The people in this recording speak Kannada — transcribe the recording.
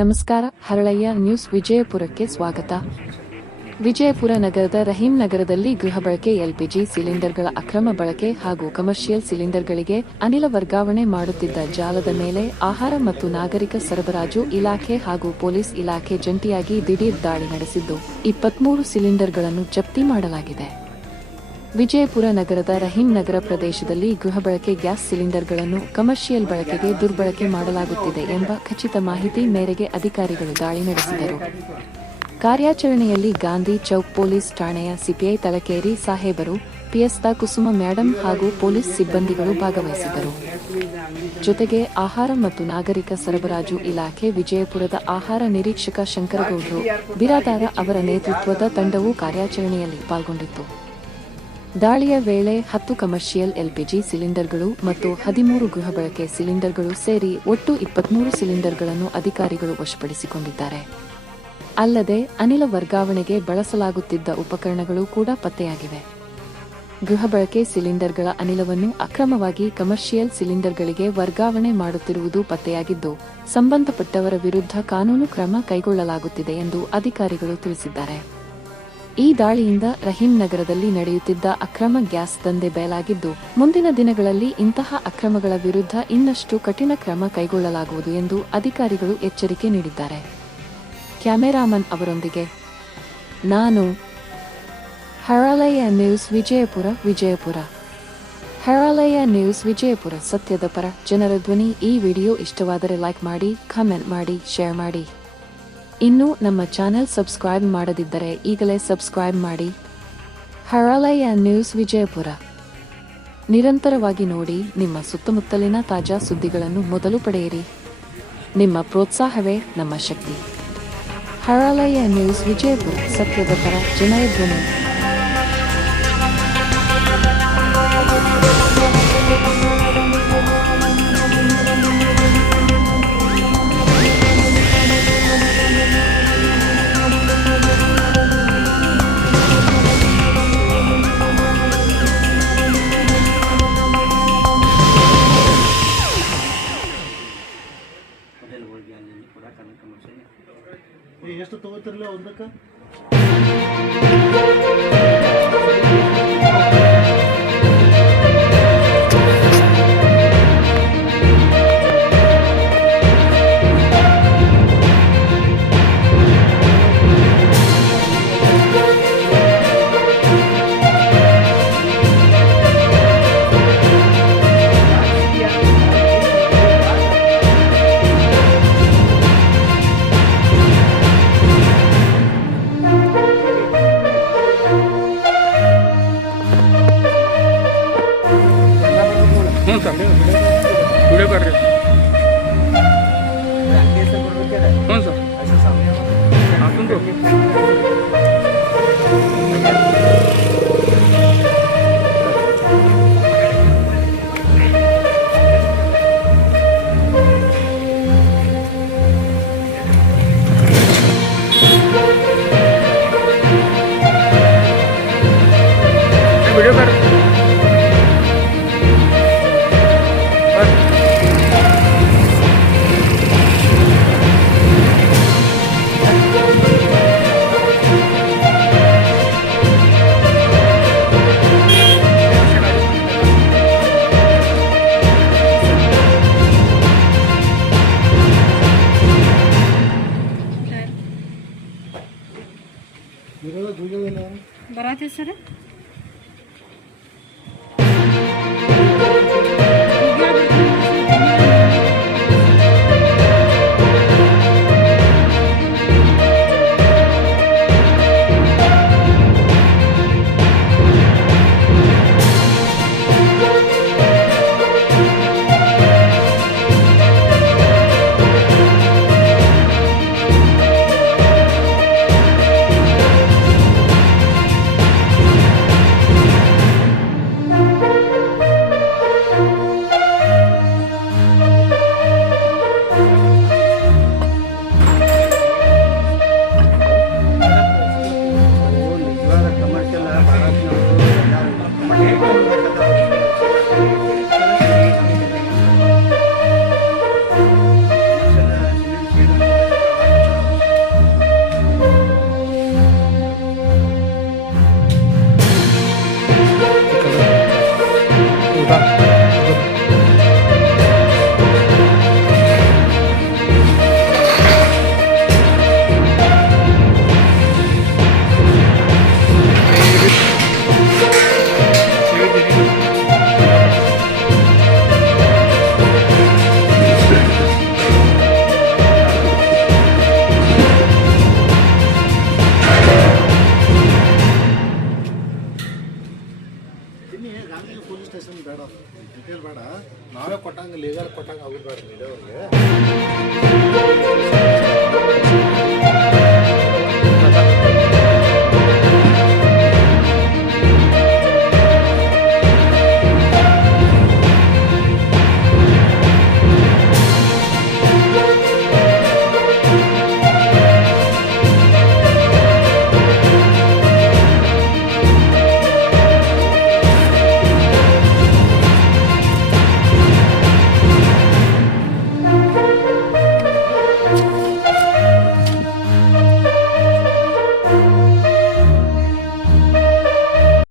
ನಮಸ್ಕಾರ. ಹರಳಯ್ಯ ನ್ಯೂಸ್ ವಿಜಯಪುರಕ್ಕೆ ಸ್ವಾಗತ. ವಿಜಯಪುರ ನಗರದ ರಹೀಂ ನಗರದಲ್ಲಿ ಗೃಹ ಬಳಕೆ ಎಲ್ಪಿಜಿ ಸಿಲಿಂಡರ್ಗಳ ಅಕ್ರಮ ಬಳಕೆ ಹಾಗೂ ಕಮರ್ಷಿಯಲ್ ಸಿಲಿಂಡರ್ಗಳಿಗೆ ಅನಿಲ ವರ್ಗಾವಣೆ ಮಾಡುತ್ತಿದ್ದ ಜಾಲದ ಮೇಲೆ ಆಹಾರ ಮತ್ತು ನಾಗರಿಕ ಸರಬರಾಜು ಇಲಾಖೆ ಹಾಗೂ ಪೊಲೀಸ್ ಇಲಾಖೆ ಜಂಟಿಯಾಗಿ ದಿಢೀರ್ ದಾಳಿ ನಡೆಸಿದ್ದು 23 ಸಿಲಿಂಡರ್ಗಳನ್ನು ಜಪ್ತಿ ಮಾಡಲಾಗಿದೆ. ವಿಜಯಪುರ ನಗರದ ರಹೀಂ ನಗರ ಪ್ರದೇಶದಲ್ಲಿ ಗೃಹ ಬಳಕೆ ಗ್ಯಾಸ್ ಸಿಲಿಂಡರ್ಗಳನ್ನು ಕಮರ್ಷಿಯಲ್ ಬಳಕೆಗೆ ದುರ್ಬಳಕೆ ಮಾಡಲಾಗುತ್ತಿದೆ ಎಂಬ ಖಚಿತ ಮಾಹಿತಿ ಮೇರೆಗೆ ಅಧಿಕಾರಿಗಳು ದಾಳಿ ನಡೆಸಿದರು. ಕಾರ್ಯಾಚರಣೆಯಲ್ಲಿ ಗಾಂಧಿ ಚೌಕ್ ಪೊಲೀಸ್ ಠಾಣೆಯ ಸಿಪಿಐ ತಲಕೇರಿ ಸಾಹೇಬರು, ಪಿಎಸ್ದ ಕುಸುಮ ಮೇಡಂ ಹಾಗೂ ಪೊಲೀಸ್ ಸಿಬ್ಬಂದಿಗಳು ಭಾಗವಹಿಸಿದ್ದರು. ಜೊತೆಗೆ ಆಹಾರ ಮತ್ತು ನಾಗರಿಕ ಸರಬರಾಜು ಇಲಾಖೆ ವಿಜಯಪುರದ ಆಹಾರ ನಿರೀಕ್ಷಕ ಶಂಕರಗೌಡ್ರು ಬಿರಾದಾರ ಅವರ ನೇತೃತ್ವದ ತಂಡವು ಕಾರ್ಯಾಚರಣೆಯಲ್ಲಿ ಪಾಲ್ಗೊಂಡಿತ್ತು. ದಾಳಿಯ ವೇಳೆ 10 ಕಮರ್ಷಿಯಲ್ ಎಲ್ಪಿಜಿ ಸಿಲಿಂಡರ್ಗಳು ಮತ್ತು 13 ಗೃಹ ಬಳಕೆ ಸಿಲಿಂಡರ್ಗಳು ಸೇರಿ ಒಟ್ಟು 23 ಸಿಲಿಂಡರ್ಗಳನ್ನು ಅಧಿಕಾರಿಗಳು ವಶಪಡಿಸಿಕೊಂಡಿದ್ದಾರೆ. ಅಲ್ಲದೆ ಅನಿಲ ವರ್ಗಾವಣೆಗೆ ಬಳಸಲಾಗುತ್ತಿದ್ದ ಉಪಕರಣಗಳು ಕೂಡ ಪತ್ತೆಯಾಗಿವೆ. ಗೃಹ ಬಳಕೆ ಸಿಲಿಂಡರ್ಗಳ ಅನಿಲವನ್ನು ಅಕ್ರಮವಾಗಿ ಕಮರ್ಷಿಯಲ್ ಸಿಲಿಂಡರ್ಗಳಿಗೆ ವರ್ಗಾವಣೆ ಮಾಡುತ್ತಿರುವುದು ಪತ್ತೆಯಾಗಿದ್ದು, ಸಂಬಂಧಪಟ್ಟವರ ವಿರುದ್ಧ ಕಾನೂನು ಕ್ರಮ ಕೈಗೊಳ್ಳಲಾಗುತ್ತಿದೆ ಎಂದು ಅಧಿಕಾರಿಗಳು ತಿಳಿಸಿದ್ದಾರೆ. ಈ ದಾಳಿಯಿಂದ ರಹೀಂ ನಗರದಲ್ಲಿ ನಡೆಯುತ್ತಿದ್ದ ಅಕ್ರಮ ಗ್ಯಾಸ್ ದಂಧೆ ಬಯಲಾಗಿದ್ದು, ಮುಂದಿನ ದಿನಗಳಲ್ಲಿ ಇಂತಹ ಅಕ್ರಮಗಳ ವಿರುದ್ಧ ಇನ್ನಷ್ಟು ಕಠಿಣ ಕ್ರಮ ಕೈಗೊಳ್ಳಲಾಗುವುದು ಎಂದು ಅಧಿಕಾರಿಗಳು ಎಚ್ಚರಿಕೆ ನೀಡಿದ್ದಾರೆ. ಕ್ಯಾಮೆರಾಮನ್ ಅವರೊಂದಿಗೆ ನಾನು ಹರಳಯ್ಯ ನ್ಯೂಸ್ ವಿಜಯಪುರ. ಹರಳಯ್ಯ ನ್ಯೂಸ್ ವಿಜಯಪುರ, ಸತ್ಯದ ಪರ, ಜನರ ಧ್ವನಿ. ಈ ವಿಡಿಯೋ ಇಷ್ಟವಾದರೆ ಲೈಕ್ ಮಾಡಿ, ಕಾಮೆಂಟ್ ಮಾಡಿ, ಶೇರ್ ಮಾಡಿ. ಇನ್ನೂ ನಮ್ಮ ಚಾನೆಲ್ ಸಬ್ಸ್ಕ್ರೈಬ್ ಮಾಡದಿದ್ದರೆ ಈಗಲೇ ಸಬ್ಸ್ಕ್ರೈಬ್ ಮಾಡಿ. ಹರಳಯ್ಯ ನ್ಯೂಸ್ ವಿಜಯಪುರ ನಿರಂತರವಾಗಿ ನೋಡಿ. ನಿಮ್ಮ ಸುತ್ತಮುತ್ತಲಿನ ತಾಜಾ ಸುದ್ದಿಗಳನ್ನು ಮೊದಲು ಪಡೆಯಿರಿ. ನಿಮ್ಮ ಪ್ರೋತ್ಸಾಹವೇ ನಮ್ಮ ಶಕ್ತಿ. ಹರಳಯ್ಯ ನ್ಯೂಸ್ ವಿಜಯಪುರ, ಸತ್ಯದ ಪರ, ಜನರ ಧ್ವನಿ. ಎಷ್ಟು ತಗೋತಿರಲ್ಲ ಒಂದಕ್ಕೆ? वीडियो कर रहे हो? कौन सा? हाँ सुन दो. वीडियो कर बराते सर ಡೀಟೇಲ್ ಬೇಡ, ನಾವೇ ಕೊಟ್ಟಂಗೆ ಲೀಗಲ್ ಕೊಟ್ಟಂಗೆ ಆಗೋದು ಬೇಡ ಮೀಡಿಯಾವ್ರಿಗೆ.